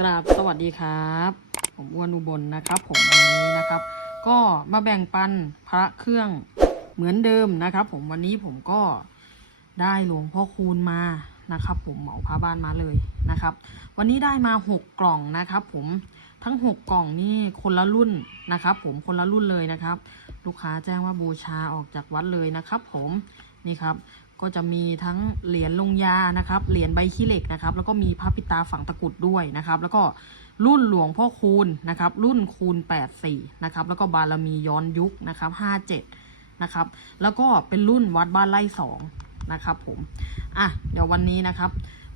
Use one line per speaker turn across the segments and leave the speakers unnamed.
กราบสวัสดีครับ ผมอ้วนอุบลนะครับ ผมวันนี้นะครับ ก็มาแบ่งปันพระเครื่องเหมือนเดิมนะครับ ผมวันนี้ผมก็ได้หลวงพ่อคูณมานะครับ ผมเหมาพระบ้านมาเลยนะครับ วันนี้ได้มาหกกล่องนะครับ ผมทั้งหกกล่องนี่คนละรุ่นนะครับ ผมคนละรุ่นเลยนะครับ ลูกค้าแจ้งว่าบูชาออกจากวัดเลยนะครับ ผมนี่ครับ ก็จะมีทั้งเหรียญลงยานะครับ เหรียญใบขี้เหล็กนะครับ แล้วก็มีพระปิตาฝังตะกุดด้วยนะครับ แล้วก็รุ่นหลวงพ่อคูณนะครับ รุ่นคูณ 84 นะครับ แล้วก็บารมีย้อนยุคนะครับ 57 นะครับ แล้วก็เป็นรุ่นวัดบ้านไร่สองนะครับผม อะ เดี๋ยววันนี้นะครับ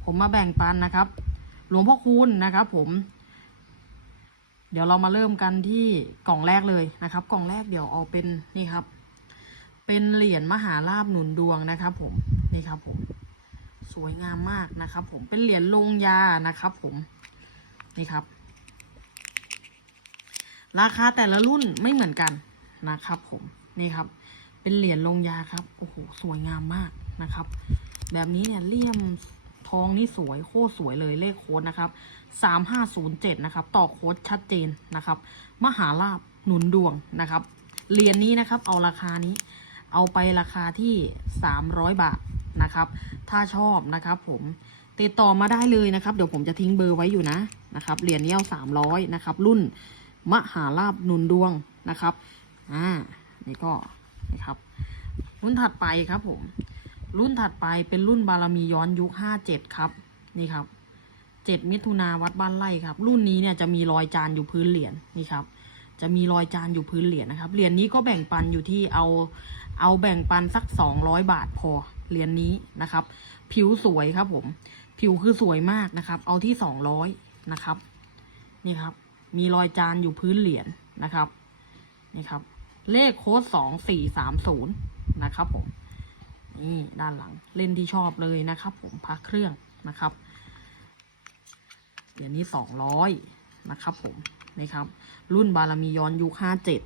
ผมมาแบ่งปันนะครับ หลวงพ่อคูณนะครับ ผม เดี๋ยวเรามาเริ่มกันที่กล่องแรกเลยนะครับ กล่องแรกเดี๋ยวเอาเป็นนี่ครับ เป็นเหรียญมหาลาบหนุนดวงนะครับผมนี่ครับผม สวยงามมากนะครับผมเป็นเหรียญลงยานะครับผมนี่ครับ ราคาแต่ละรุ่นไม่เหมือนกันนะครับผมนี่ครับ เป็นเหรียญลงยาครับโอ้โหสวยงามมากนะครับ แบบนี้เนี่ยเลี่ยมทองนี่สวยโคตรสวยเลยเลขโค้ดนะครับสามห้าศูนย์เจ็ดนะครับ ต่อโค้ดชัดเจนนะครับ มหาลาบหนุนดวงนะครับ เหรียญนี้นะครับ เอาราคานี้ เอาไปราคาที่ 300 บาทนะครับ ถ้าชอบนะครับผมติดต่อมาได้เลยนะครับ เดี๋ยวผมจะทิ้งเบอร์ไว้อยู่นะนะครับเหรียญเนี้เอา300นะครับ รุ่นมหาลาบหนุนดวงนะครับอ่านี่ก็นะครับ รุ่นถัดไปครับผม รุ่นถัดไปเป็นรุ่นบารมีย้อนยุค57ครับนี่ครับ7มิถุนาวัดบ้านไร่ครับ รุ่นนี้เนี่ยจะมีรอยจานอยู่พื้นเหรียญนี่ครับ จะมีรอยจานอยู่พื้นเหรียญนะครับ เหรียญนี้ก็แบ่งปันอยู่ที่เอาเอาแบ่งปันสักสองร้อยบาทพอเหรียญนี้นะครับ ผิวสวยครับผม ผิวคือสวยมากนะครับ เอาที่สองร้อยนะครับ นี่ครับ มีรอยจานอยู่พื้นเหรียญนะครับ นี่ครับ เลขโค้ดสองสี่สามศูนย์นะครับผม นี่ด้านหลังเล่นที่ชอบเลยนะครับ ผมพักเครื่องนะครับ เหรียญนี้สองร้อยนะครับผม นี่ครับ รุ่นบารมีย้อนยุคห้าเจ็ด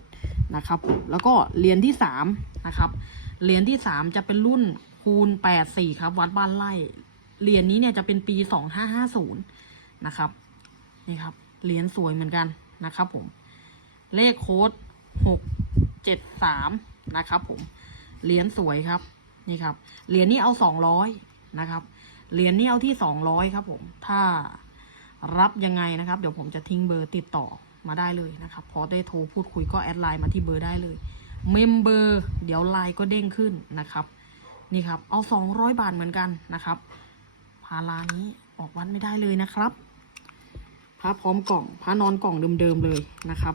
นะครับ แล้วก็เหรียญที่สามนะครับ เหรียญที่สามจะเป็นรุ่นคูณแปดสี่ครับ วัดบ้านไร่ เหรียญนี้เนี่ยจะเป็นปีสองห้าห้าศูนย์นะครับ นี่ครับ เหรียญสวยเหมือนกันนะครับผม เลขโค้ดหกเจ็ดสามนะครับผม เหรียญสวยครับ นี่ครับ เหรียญนี้เอาสองร้อยนะครับ เหรียญนี้เอาที่สองร้อยครับผม ถ้า รับยังไงนะครับ เดี๋ยวผมจะทิ้งเบอร์ติดต่อมาได้เลยนะครับพอได้โทรพูดคุยก็แอดไลน์มาที่เบอร์ได้เลยเมมเบอร์เดี๋ยวไลน์ก็เด้งขึ้นนะครับ นี่ครับ เอาสองร้อยบาทเหมือนกันนะครับ พารานี้ออกวัดไม่ได้เลยนะครับพระพร้อมกล่องพระนอนกล่องเดิมๆเลยนะครับ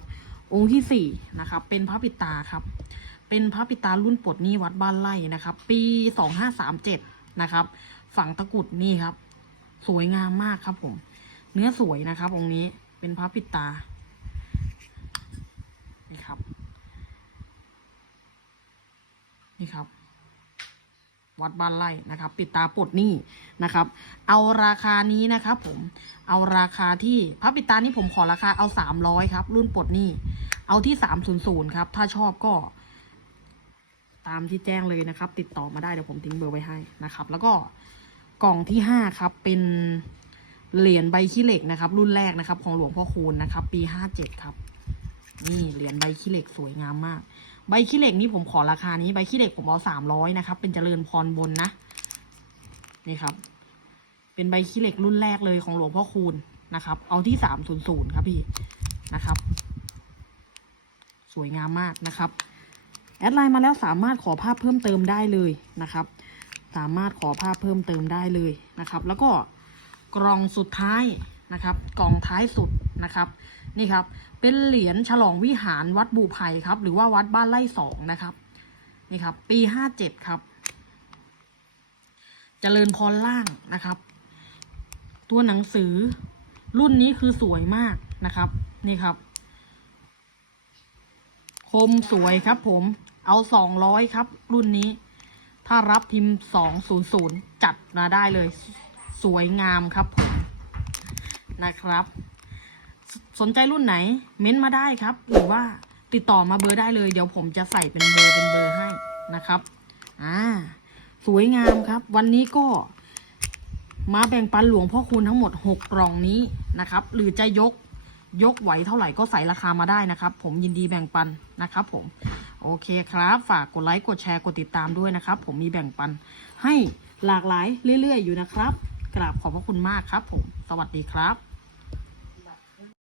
องค์ที่สี่นะครับ เป็นพระปิตาครับ เป็นพระปิตารุ่นปลดหนี้วัดบ้านไร่นะครับ ปีสองห้าสามเจ็ดนะครับ ฝังตะกุดนี่ครับ สวยงามมากครับผม เนื้อสวยนะครับ องค์นี้เป็นพระปิดตา นี่ครับ นี่ครับ วัดบ้านไร่นะครับ ปิดตาปลดหนี้นะครับ เอาราคานี้นะครับผม เอาราคาที่พระปิดตานี้ผมขอราคาเอาสามร้อยครับ รุ่นปลดหนี้ เอาที่สามศูนย์ศูนย์ครับ ถ้าชอบก็ตามที่แจ้งเลยนะครับ ติดต่อมาได้เดี๋ยวผมทิ้งเบอร์ไว้ให้นะครับ แล้วก็กล่องที่ห้าครับเป็น เหรียญใบขี้เหล็กนะครับ รุ่นแรกนะครับ ของหลวงพ่อคูณนะครับ ปีห้าเจ็ดครับ นี่เหรียญใบขี้เหล็กสวยงามมาก ใบขี้เหล็กนี้ผมขอราคานี้ใบขี้เหล็กผมเอาสามร้อยนะครับ เป็นเจริญพรบนนะนี่ครับ เป็นใบขี้เหล็กรุ่นแรกเลยของหลวงพ่อคูณนะครับ เอาที่สามศูนย์ศูนย์ครับพี่นะครับ สวยงามมากนะครับแอดไลน์มาแล้วสามารถขอภาพเพิ่มเติมได้เลยนะครับ สามารถขอภาพเพิ่มเติมได้เลยนะครับ แล้วก็ กล่องสุดท้ายนะครับ กล่องท้ายสุดนะครับนี่ครับ เป็นเหรียญฉลองวิหารวัดบูไผ่ครับ หรือว่าวัดบ้านไร่สองนะครับนี่ครับ ปีห้าเจ็ดครับเจริญพรล่างนะครับ ตัวหนังสือรุ่นนี้คือสวยมากนะครับนี่ครับ คมสวยครับผมเอาสองร้อยครับ รุ่นนี้ ถ้ารับพิมพ์สองศูนย์ศูนย์จัดมาได้เลย สวยงามครับผมนะครับสสนใจรุ่นไหน เม้นมาได้ครับ หรือว่าติดต่อมาเบอร์ได้เลย เดี๋ยวผมจะใส่เป็นเบอร์เป็นเบอร์ให้นะครับอ่าสวยงามครับ วันนี้ก็มาแบ่งปันหลวงพ่อคูณทั้งหมด6กล่องนี้นะครับ หรือจะยกยกไหวเท่าไหร่ก็ใส่ราคามาได้นะครับ ผมยินดีแบ่งปันนะครับ ผม โอเคครับ ฝากกดไลค์กดแชร์กดติดตามด้วยนะครับ ผมมีแบ่งปันให้หลากหลายเรื่อย ๆ อยู่นะครับ กราบขอบพระคุณมากครับผม สวัสดีครับ